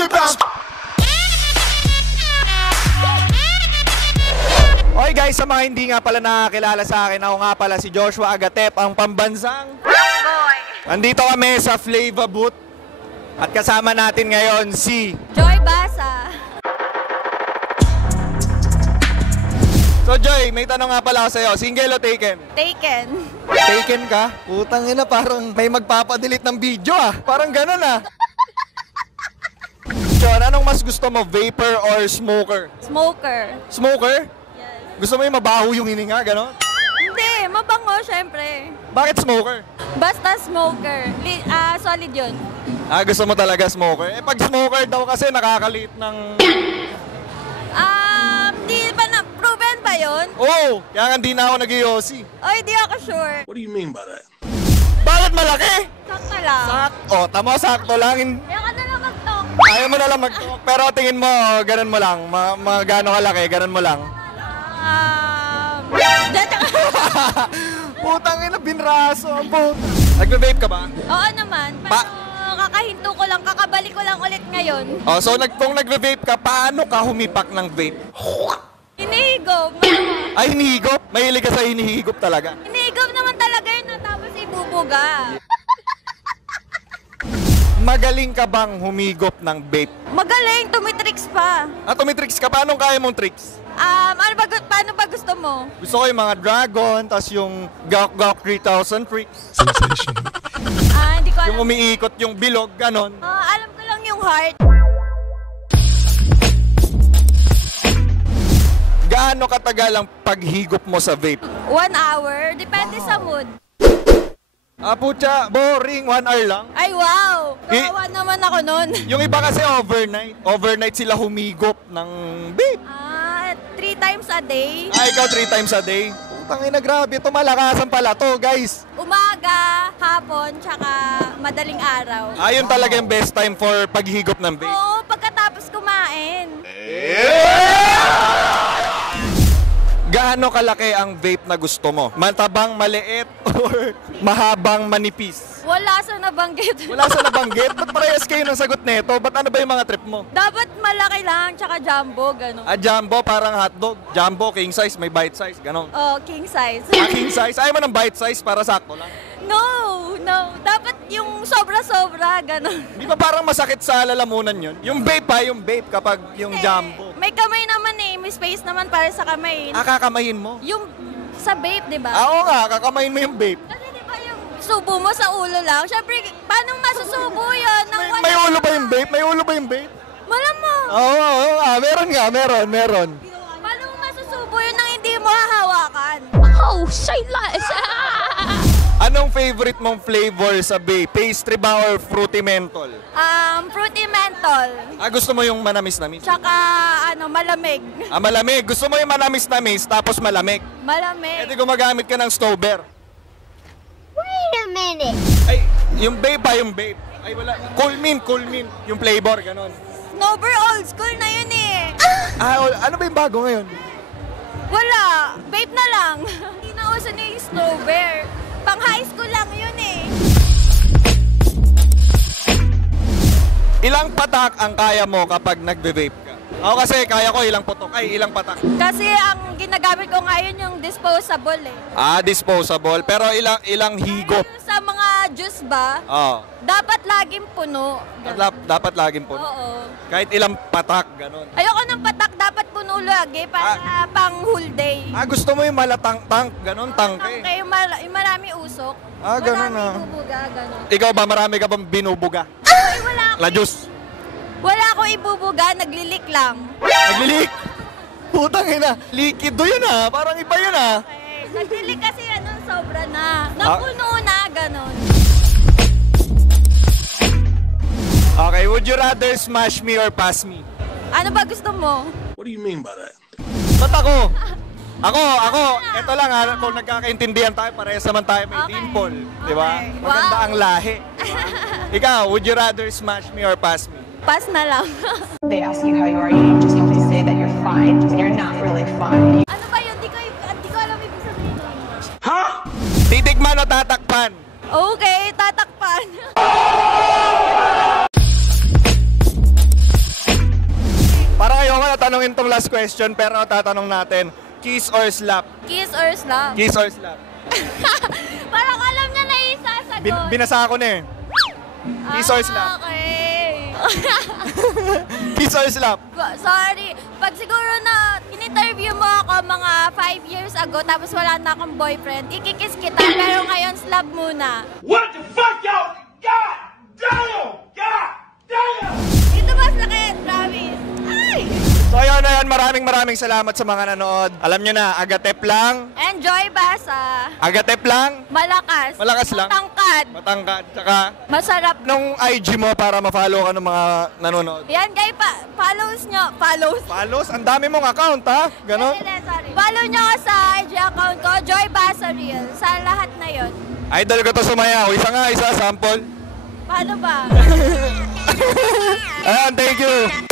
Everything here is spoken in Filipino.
Okay guys, sa mga hindi nga pala nakakilala sa akin, ako nga pala si Joshua Agatep, ang pambansang boy. Andito kami sa Flava Booth at kasama natin ngayon si Joy Basa. So Joy, may tanong nga pala ako sa'yo, single o taken? Taken. Taken ka? Putang ina, parang may magpapadelete ng video ah. Parang ganun ah. John, anong mas gusto mo, vapor or smoker? Smoker. Smoker? Yes. Gusto mo yung mabaho yung hininga, gano'n? Hindi, mabango syempre. Bakit smoker? Basta smoker. Solid yun. Ah, gusto mo talaga smoker? Eh, pag smoker daw kasi nakakaliit ng... Di ba na, proven ba yun? Oo, kaya nga hindi na ako nag-iossi. Oy, di ako sure. What do you mean by that? Bakit malaki? Sakto lang. Oh, tamo, sakto lang. Kaya ka na lang mag-talk. Ayaw mo na lang mag-talk. Pero tingin mo, ganun mo lang. Gano'ng kalaki, ganun mo lang. Putang ina, binraso ang puta. Nagbe-vape ka ba? Oo naman. Pero kakahinto ko lang, kakabalik ko lang ulit ngayon. Oh, so kung nagbe-vape ka, paano ka humipak ng vape? Hinihigop. Ay, hinihigop? Mahilig ka sa hinihigop talaga. Hinihigop naman talaga yun, tapos ibubuga. Magaling ka bang humigop ng vape? Magaling, tumitricks pa. Ah, tumitricks ka. Paano kaya mong tricks? Paano ba gusto mo? Gusto ko yung mga dragon, tas yung Gawk Gawk 3000 tricks. Hindi ko alam. Yung umiikot yung bilog, ganon. Alam ko lang yung heart. Gaano katagal ang paghigop mo sa vape? 1 hour, depende sa mood. Ah, putya, boring. 1 hour lang. Ay, wow! Kawawa naman ako nun. Yung iba kasi overnight. Overnight sila humigop ng vape. 3 times a day. Ah, ikaw 3 times a day? Putang ina, grabe. Ito malakasan pala to, guys. Umaga, hapon, tsaka madaling araw. Ayun talaga yung best time for paghigop ng vape. Oo, pagkatapos kumain. Gaano kalaki ang vape na gusto mo? Matabang, maliit, or mahabang, manipis? Wala sa nabanggit. Wala sa nabanggit? Ba't parehas kayo ng sagot nito? Ba't ano ba yung mga trip mo? Dapat malaki lang, tsaka jumbo, gano'n. Ah, jumbo, parang hotdog. Jumbo, king size, may bite size, ganon. Oh, king size. Ah, king size? Ayaw mo ng bite size para sakto lang. No. Dapat yung sobra-sobra, gano'n. Di ba parang masakit sa lalamunan yun? Yung vape pa, yung vape kapag yung jumbo. May kamay naman eh. May space naman para sa kamay. Ah, kakamayin mo? Yung sa vape, di ba? Oo nga, kakamayin mo yung vape. Kasi di ba yung subo mo sa ulo lang? Siyempre, paano masusubo yun? May ulo ba yung vape? May ulo ba yung vape? Malamang. Oo, meron nga, meron. Paano masusubo yun nang hindi mo hahawakan? Oh, say less! Anong favorite mong flavor sa vape? Pastry ba or fruity menthol? Fruity menthol. Ah, gusto mo yung manamis-namis? Tsaka, malamig. Ah, malamig. Gusto mo yung manamis-namis tapos malamig. Malamig. Pwede gumagamit ka ng stover. Wait a minute! Ay, yung vape ba yung vape? Ay, wala. Cool mint. Yung flavor, ganon. Snowber old school na yun eh. Ah, ano ba yung bago ngayon? Wala. Vape na lang. Hindi na uso na yung snowber. Pang high school lang yun eh. Ilang patak ang kaya mo kapag nagbe-vape ka? Ako kasi kaya ko ilang patak. Kasi ang ginagamit ko ngayon yung disposable eh. Ah, disposable. Pero ilang higop? Yung sa mga juice ba, Oo. dapat laging puno. Dapat laging po. Oo. Kahit ilang patak, ganon. Ayoko ng patak, dapat puno lagi para pang whole day. Ah, gusto mo yung malatang-tank, ganon, tangke. Okay, yung marami usok. Ah, ganun marami ah. ibubuga, ganun. Ikaw ba, marami ka bang binubuga? Ay, wala ako. La juice. Wala akong ibubuga, naglilik lang. Naglilik. Putang ina. Likido yun ah. Parang iba yun ah. Okay. Naglilik kasi sobra na. Napuno na, ganun. Okay, would you rather smash me or pass me? Ano ba gusto mo? What do you mean by that? Ba't ako? Ako, eto lang ha, kung nagkakaintindihan tayo, parehas naman tayo may Okay. dimple, di ba? Okay. Maganda Wow. ang lahi. Ikaw, would you rather smash me or pass me? Pass na lang. They ask you how you are, you just have to say that you're fine when you're not really fine. Ano ba yun? Di ko alam ibig sabihin. Titikman o tatakpan? Okay, tatakpan. tatanungin tong last question, pero tatanong natin, kiss or slap? Kiss or slap? Kiss or slap? Parang alam niya na yung sasagot. Binasa ko na eh. Kiss or slap? Okay. Kiss or slap? Sorry. Pag siguro na in-interview mo ako mga 5 years ago tapos wala na akong boyfriend, ikikiss kita. Pero ngayon, slap muna. What the fuck, y'all? God damn! God damn! Ito mas sakit, promise. Ay! So ayun, maraming salamat sa mga nanood. Alam nyo na, agatep lang. Enjoy basa. Agatep lang. Malakas. Malakas lang. Matangkad. Matangkad. Tsaka, Masarap. nung IG mo para ma-follow ka ng mga nanonood. Yan, guys, follows nyo. Follows. Follows? Ang dami mong account, ha? Ganon? Sorry. Follow nyo ako sa IG account ko, Joy Basaril. Sa lahat na yon. Idol ko to sumayaw. Isa, sample. Paano ba? Ayan, thank you.